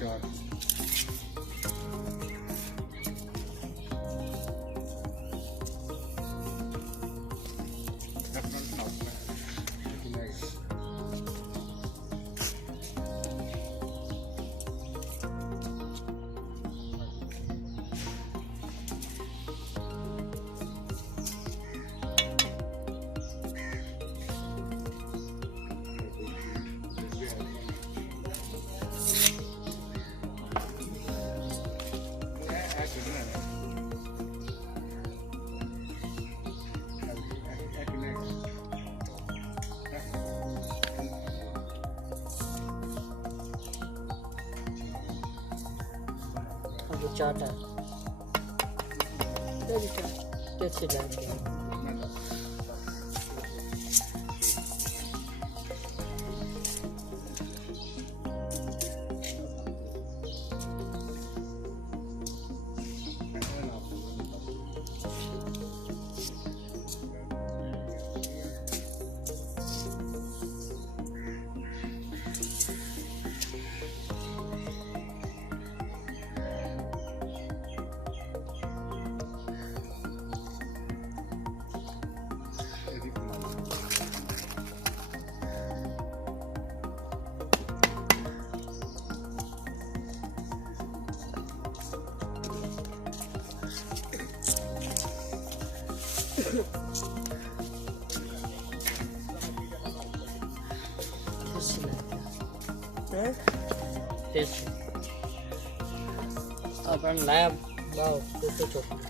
चार चाटा कैसे लगे अपन लाया बाव तो छोटा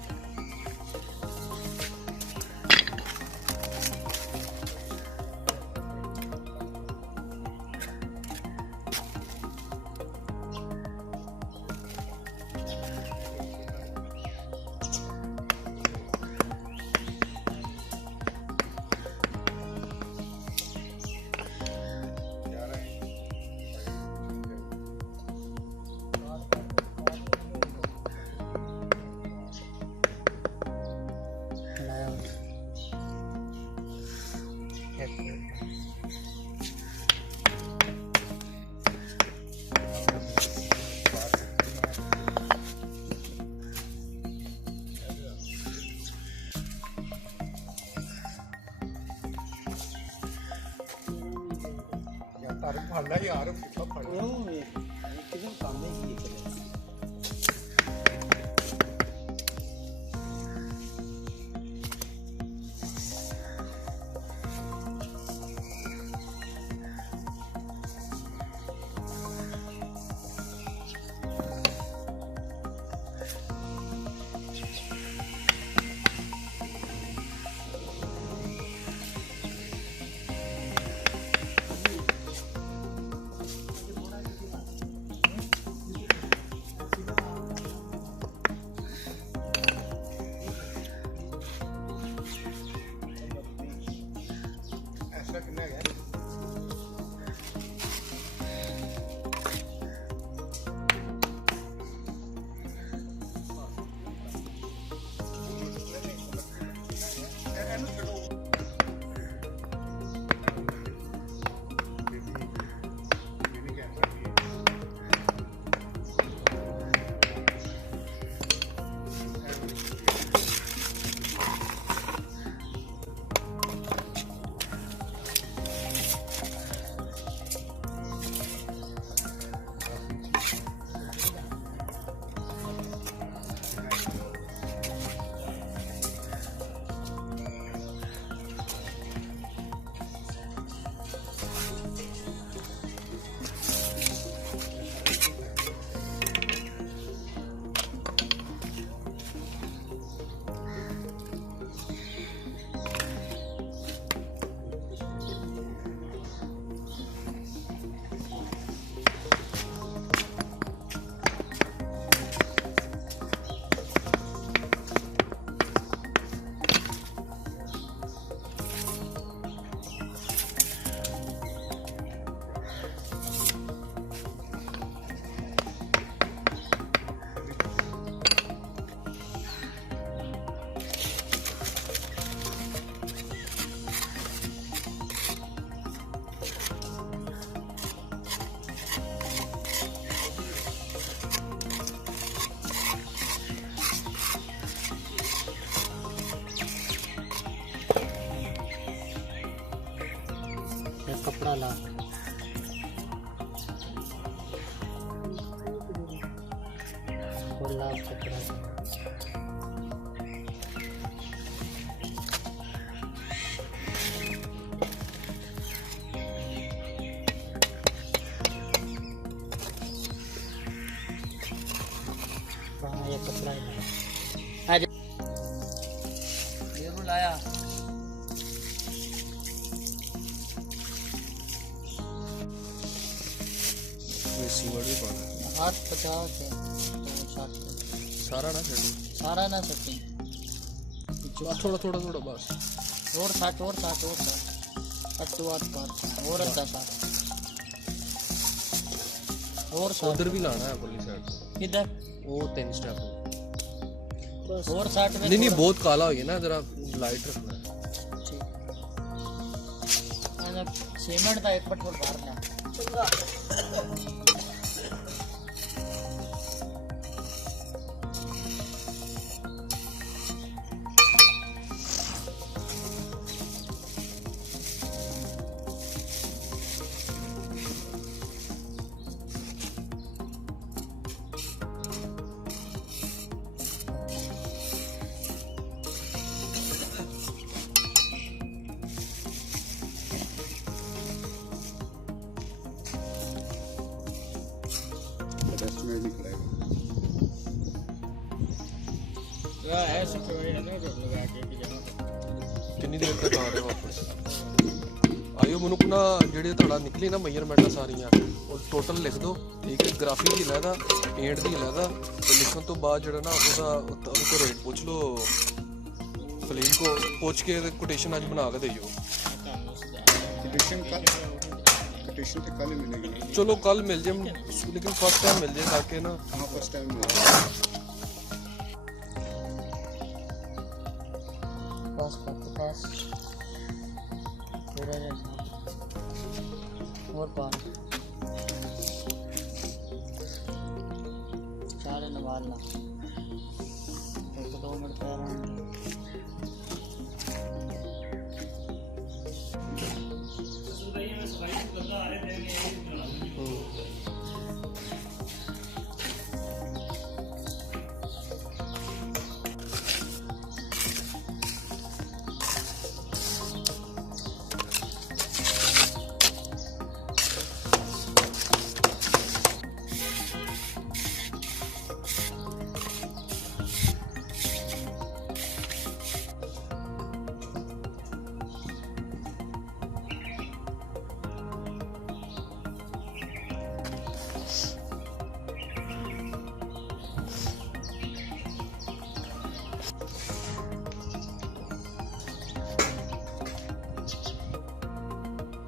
तारीख फड़ना यार कितना फड़ना किधर काम नहीं किए ला खोला कपड़ा ये कपड़ा आज ये बुलाया सीमेंट भी पाना है। हाथ 50 है सारा ना छड़ी सारा ना सकते थोड़ा थोड़ा थोड़ा बस और 60 और 60 और 60 अटवात पर और अंदा 60 और 60 उधर भी लाना है पुलिस साइड किधर वो 3 स्टेप और 60 में नहीं नहीं बहुत काला हो गया ना जरा लाइट रखना है सीमेंट का एक पट्ठों भरना रेस्ट में निकलेगा ऐसे कोई ना जो लगा के कितनी देर तक आ रहे हो वापस आयो मनुख ना ਜਿਹੜੇ ਤੁਹਾਡਾ ਨਿਕਲੀ ਨਾ ਮੇਜਰਮੈਂਟਾਂ ਸਾਰੀਆਂ ਉਹ ਟੋਟਲ ਲਿਖ ਦਿਓ ਠੀਕ ਹੈ ਗ੍ਰਾਫਿਕ ਦੀ ਲੈਦਾ ਪੇਂਟ ਦੀ ਲੈਦਾ ਤੇ ਲਿਖਣ ਤੋਂ ਬਾਅਦ ਜਿਹੜਾ ਨਾ ਉਹਦਾ ਉਹਨੂੰ ਰੇਟ ਪੁੱਛ ਲਓ ਕਲੀਨ ਕੋ ਪੁੱਛ ਕੇ ਕੋਟੇਸ਼ਨ ਅੱਜ ਬਣਾ ਕੇ ਦੇਈਓ कोटेशन तो कल ही मिलेगी चलो कल मिल जाए लेकिन फर्स्ट टाइम मिल जाए ताकि ना हाँ फर्स्ट टाइम मिलेगा पास करते पास पूरा और पानी चारे नवालना